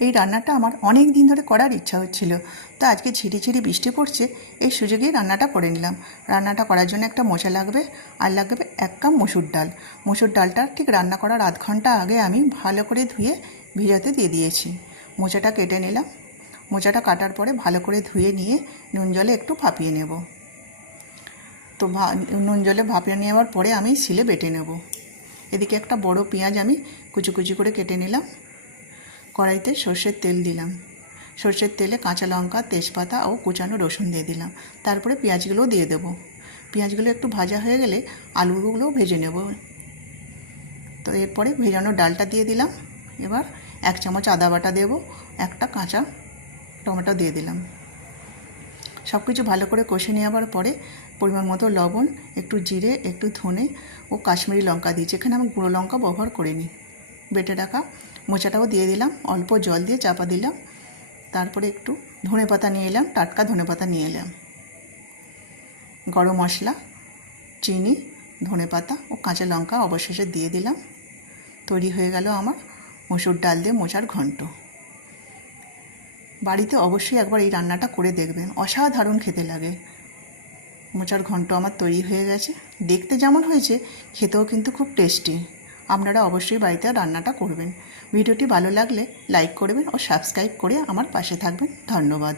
এই রান্নাটা আমার অনেক দিন ধরে করার ইচ্ছা হচ্ছিল, তো আজকে ঝিরিঝিরি বৃষ্টি পড়ছে, এই সুযোগেই রান্নাটা করে নিলাম। রান্নাটা করার জন্য একটা মোচা লাগবে, আর লাগবে 1 কাপ মসুর ডাল। মসুর ডালটা ঠিক রান্না করার আধ ঘন্টা আগে আমি ভালো করে ধুয়ে ভিজাতে দিয়ে দিয়েছি। মোচাটা কেটে নিলাম। মোচাটা কাটার পরে ভালো করে ধুয়ে নিয়ে নুন জলে একটু ভাপিয়ে নেব। তো নুন জলে ভাপিয়ে নেওয়ার পরে আমি শিলে বেটে নেব। এদিকে একটা বড় পেঁয়াজ আমি কুচি কুচি করে কেটে নিলাম। কড়াইতে সর্ষের তেল দিলাম। সর্ষের তেলে কাঁচা লঙ্কা, তেজপাতা ও কুচানো রসুন দিয়ে দিলাম। তারপরে পেঁয়াজগুলোও দিয়ে দেব। পেঁয়াজগুলো একটু ভাজা হয়ে গেলে আলুগুলোও ভেজে নেব। তো এরপরে ভেজানো ডালটা দিয়ে দিলাম। এবার 1 চামচ আদা বাটা দেব, একটা কাঁচা টমেটো দিয়ে দিলাম। সব কিছু ভালো করে কষে নেওয়ার পরে পরিমাণ মতো লবণ, একটু জিরে, একটু ধনে ও কাশ্মীরি লঙ্কা দিয়েছি। এখানে আমি গুঁড়ো লঙ্কা ব্যবহার করিনি। বেটে রাখা মোচাটাও দিয়ে দিলাম, অল্প জল দিয়ে চাপা দিলাম। তারপরে একটু ধনেপাতা নিয়ে এলাম, টাটকা ধনেপাতা নিয়ে এলাম। গরম মশলা, চিনি, ধনেপাতা ও কাঁচা লঙ্কা অবশেষে দিয়ে দিলাম। তৈরি হয়ে গেল আমার মসুর ডাল দিয়ে মোচার ঘন্ট। বাড়িতে অবশ্যই একবার এই রান্নাটা করে দেখবেন, অসাধারণ খেতে লাগে। মোচার ঘন্ট আমার তৈরি হয়ে গেছে। দেখতে যেমন হয়েছে, খেতেও কিন্তু খুব টেস্টি। আপনারা অবশ্যই বাড়িতে রান্নাটা করবেন। ভিডিওটি ভালো লাগলে লাইক করবেন ও সাবস্ক্রাইব করে আমার পাশে থাকবেন। ধন্যবাদ।